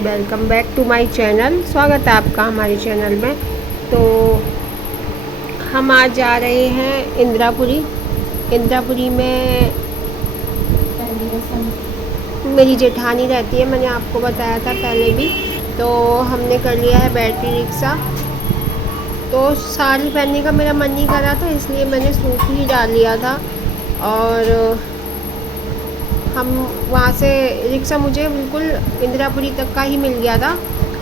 Welcome back to my channel. स्वागत है आपका हमारे चैनल में। तो हम आज जा रहे हैं इंदिरापुरी। इंदिरापुरी में मेरी जेठानी रहती है, मैंने आपको बताया था पहले भी। तो हमने कर लिया है बैटरी रिक्शा। तो साड़ी पहनने का मेरा मन नहीं कर रहा था, इसलिए मैंने सूट ही डाल लिया था। और हम वहाँ से रिक्शा मुझे बिल्कुल इंदिरापुरी तक का ही मिल गया था।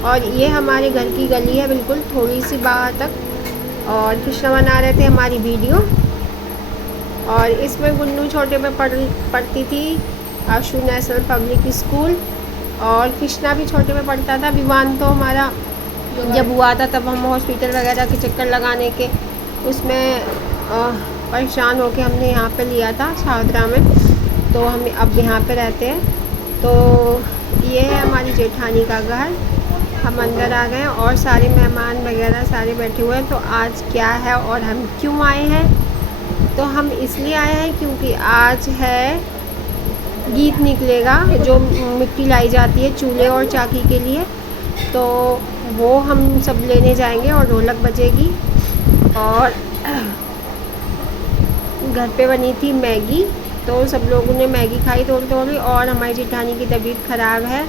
और ये हमारे घर की गली है, बिल्कुल थोड़ी सी बाहर तक। और कृष्णा बना रहे थे हमारी वीडियो। और इसमें गुन्नू छोटे में पढ़ती थी, आशु नेशनल पब्लिक स्कूल। और कृष्णा भी छोटे में पढ़ता था। विवान तो हमारा जब हुआ था तब हम हॉस्पिटल वगैरह के चक्कर लगाने के उसमें परेशान होके हमने यहाँ पे लिया था शाहदरा में। तो हम अब यहाँ पे रहते हैं। तो ये है हमारी जेठानी का घर। हम अंदर आ गए और सारे मेहमान वगैरह सारे बैठे हुए हैं। तो आज क्या है और हम क्यों आए हैं, तो हम इसलिए आए हैं क्योंकि आज है गीत निकलेगा जो मिट्टी लाई जाती है चूल्हे और चाकी के लिए। तो वो हम सब लेने जाएंगे और ढोलक बजेगी। और घर पे बनी थी मैगी, तो सब लोगों ने मैगी खाई थोड़ी थोड़ी। और हमारी जेठानी की तबीयत ख़राब है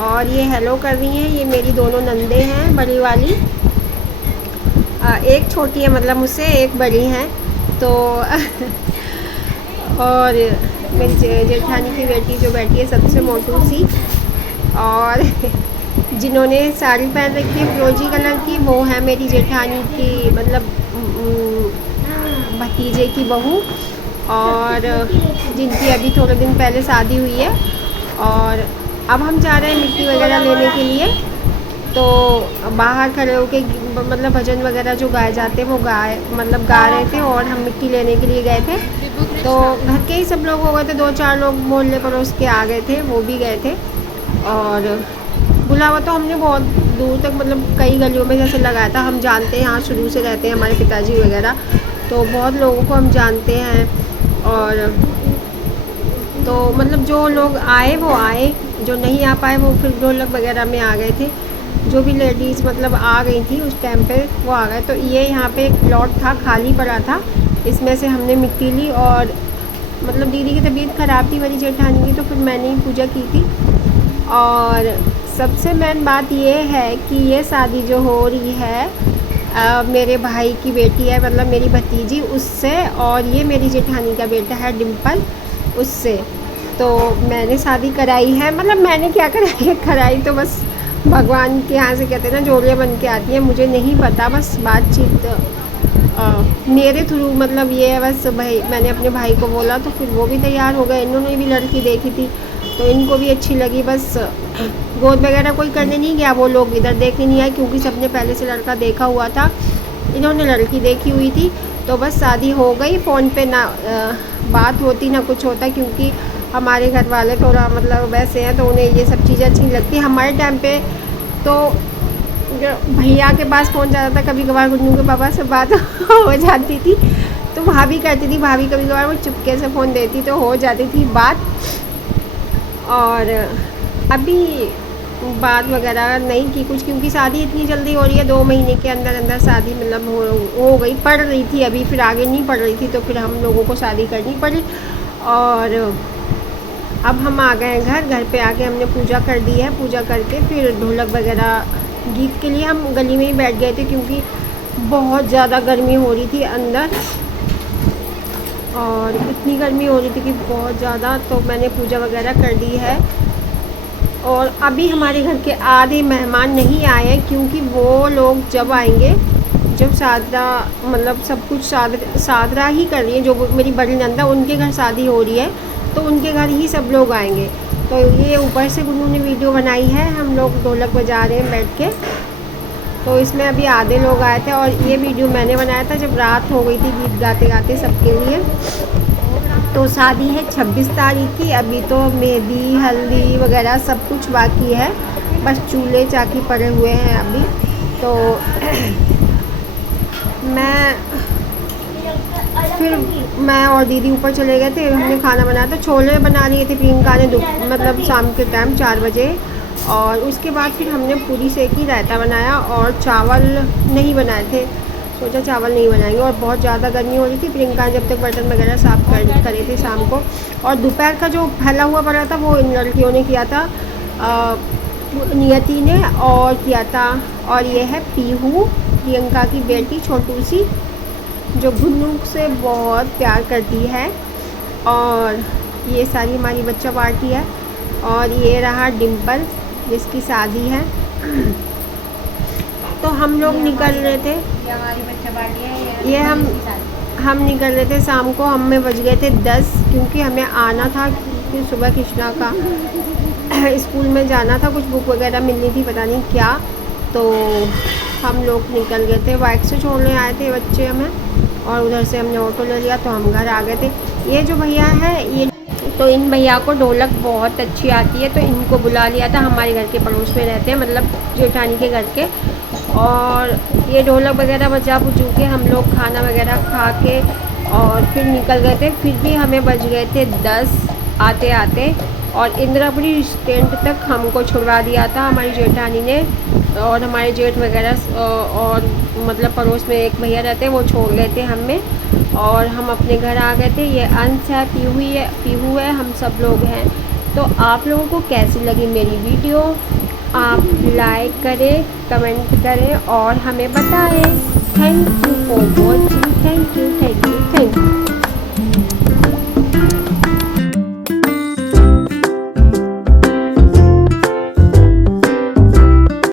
और ये हेलो कर रही हैं। ये मेरी दोनों नंदे हैं, बड़ी वाली एक छोटी है मतलब मुझसे, एक बड़ी हैं। तो और मेरी जेठानी की बेटी जो बैठी है सबसे मोटू सी, और जिन्होंने साड़ी पहन रखी है फिरोजी कलर की, वो है मेरी जेठानी की मतलब भतीजे की बहू। और जिनकी अभी थोड़े दिन पहले शादी हुई है। और अब हम जा रहे हैं मिट्टी वगैरह लेने के लिए। तो बाहर खड़े होके मतलब भजन वगैरह जो गाए जाते हैं वो गा रहे थे और हम मिट्टी लेने के लिए गए थे। तो घर के ही सब लोग हो गए थे, 2-4 लोग मोहल्ले पड़ोस के आ गए थे, वो भी गए थे। और बुलावा तो हमने बहुत दूर तक मतलब कई गलियों में जैसे लगाया था। हम जानते हैं, यहाँ शुरू से रहते हैं हमारे पिताजी वगैरह, तो बहुत लोगों को हम जानते हैं। और तो मतलब जो लोग आए वो आए, जो नहीं आ पाए वो फिर ढोलक वगैरह में आ गए थे। जो भी लेडीज़ मतलब आ गई थी उस टाइम पे वो आ गए। तो ये यहाँ पे एक प्लॉट था, खाली पड़ा था, इसमें से हमने मिट्टी ली। और मतलब दीदी की तबीयत ख़राब थी मेरी जेठानी की, तो फिर मैंने ही पूजा की थी। और सबसे मेन बात ये है कि ये शादी जो हो रही है मेरे भाई की बेटी है, मतलब मेरी भतीजी, उससे। और ये मेरी जेठानी का बेटा है डिम्पल, उससे। तो मैंने शादी कराई है, मतलब मैंने क्या कराई है, कराई तो बस भगवान के यहाँ से कहते हैं ना, जोड़ियाँ बन के आती हैं। मुझे नहीं पता, बस बातचीत मेरे थ्रू मतलब ये है बस। भाई मैंने अपने भाई को बोला तो फिर वो भी तैयार हो गए। इन्होंने भी लड़की देखी थी तो इनको भी अच्छी लगी। बस गोद वगैरह कोई करने नहीं गया, वो लोग इधर देखने नहीं आए क्योंकि सबने पहले से लड़का देखा हुआ था, इन्होंने लड़की देखी हुई थी। तो बस शादी हो गई। फ़ोन पे ना बात होती ना कुछ होता, क्योंकि हमारे घर वाले थोड़ा मतलब वैसे हैं, तो उन्हें ये सब चीज़ें अच्छी नहीं लगती। हमारे टाइम पे तो भैया के पास फ़ोन जाता था, कभी कभार गुन्नू के पापा से बात हो जाती थी तो भाभी करती थी, भाभी कभी कभार वो चुपके से फ़ोन देती तो हो जाती थी बात। और अभी बात वगैरह नहीं की कुछ, क्योंकि शादी इतनी जल्दी हो रही है, 2 महीने के अंदर अंदर शादी मतलब हो गई। पढ़ रही थी अभी, फिर आगे नहीं पढ़ रही थी, तो फिर हम लोगों को शादी करनी पड़ी। और अब हम आ गए घर पे आके हमने पूजा कर दी है। पूजा करके फिर ढोलक वगैरह गीत के लिए हम गली में ही बैठ गए थे, क्योंकि बहुत ज़्यादा गर्मी हो रही थी अंदर। और इतनी गर्मी हो रही थी कि बहुत ज़्यादा, तो मैंने पूजा वगैरह कर दी है। और अभी हमारे घर के आधे मेहमान नहीं आए हैं, क्योंकि वो लोग जब आएंगे, जब सादरा मतलब सब कुछ सादरा ही कर रही है, जो मेरी बड़ी नंदा उनके घर शादी हो रही है, तो उनके घर ही सब लोग आएंगे। तो ये ऊपर से गुन्नू ने वीडियो बनाई है, हम लोग ढोलक बजा रहे हैं बैठ के। तो इसमें अभी आधे लोग आए थे। और ये वीडियो मैंने बनाया था जब रात हो गई थी गीत गाते गाते सबके लिए। तो शादी है 26 तारीख की। अभी तो मेहंदी हल्दी वगैरह सब कुछ बाकी है, बस चूल्हे चाकी पड़े हुए हैं अभी। तो फिर मैं और दीदी ऊपर चले गए थे, हमने खाना बनाया था, छोले बना लिए थे प्रियंका ने मतलब शाम के टाइम 4 बजे। और उसके बाद फिर हमने पूरी सेकी, रायता बनाया और चावल नहीं बनाए थे, सोचा चावल नहीं बनाएंगे। और बहुत ज़्यादा गर्मी हो रही थी, प्रियंका जब तक बर्तन वगैरह साफ़ करे थे शाम को। और दोपहर का जो फैला हुआ पड़ा था वो इन लड़कियों ने किया था, नियति ने और किया था। और ये है पीहू, प्रियंका की बेटी छोटू सी, जो गुन्नू से बहुत प्यार करती है। और ये सारी हमारी बच्चा पार्टी है। और ये रहा डिम्पल जिसकी शादी है। तो हम लोग निकल रहे थे, ये हमारी बच्चा पार्टी है। ये हम निकल रहे थे शाम को, हमें बज गए थे 10, क्योंकि हमें आना था क्योंकि सुबह कृष्णा का स्कूल में जाना था, कुछ बुक वगैरह मिलनी थी, पता नहीं क्या। तो हम लोग निकल गए थे, बाइक से छोड़ने आए थे बच्चे हमें, और उधर से हमने ऑटो ले लिया तो हम घर आ गए थे। ये जो भैया है, ये तो इन भैया को ढोलक बहुत अच्छी आती है, तो इनको बुला लिया था। हमारे घर के पड़ोस में रहते हैं, मतलब जेठानी के घर के। और ये ढोलक वगैरह बजा बुझू के हम लोग खाना वगैरह खा के और फिर निकल गए थे। फिर भी हमें बज गए थे 10 आते आते, और इंदिरापुरी स्टैंड तक हमको छुड़वा दिया था हमारी जेठानी ने। और हमारे जेठ वगैरह और मतलब पड़ोस में एक भैया रहते हैं, वो छोड़ गए थे हमें, और हम अपने घर आ गए थे। ये अंश है, पीहू है, हम सब लोग हैं। तो आप लोगों को कैसी लगी मेरी वीडियो, आप लाइक करें, कमेंट करें और हमें बताएं। Thank you for watching. Thank you.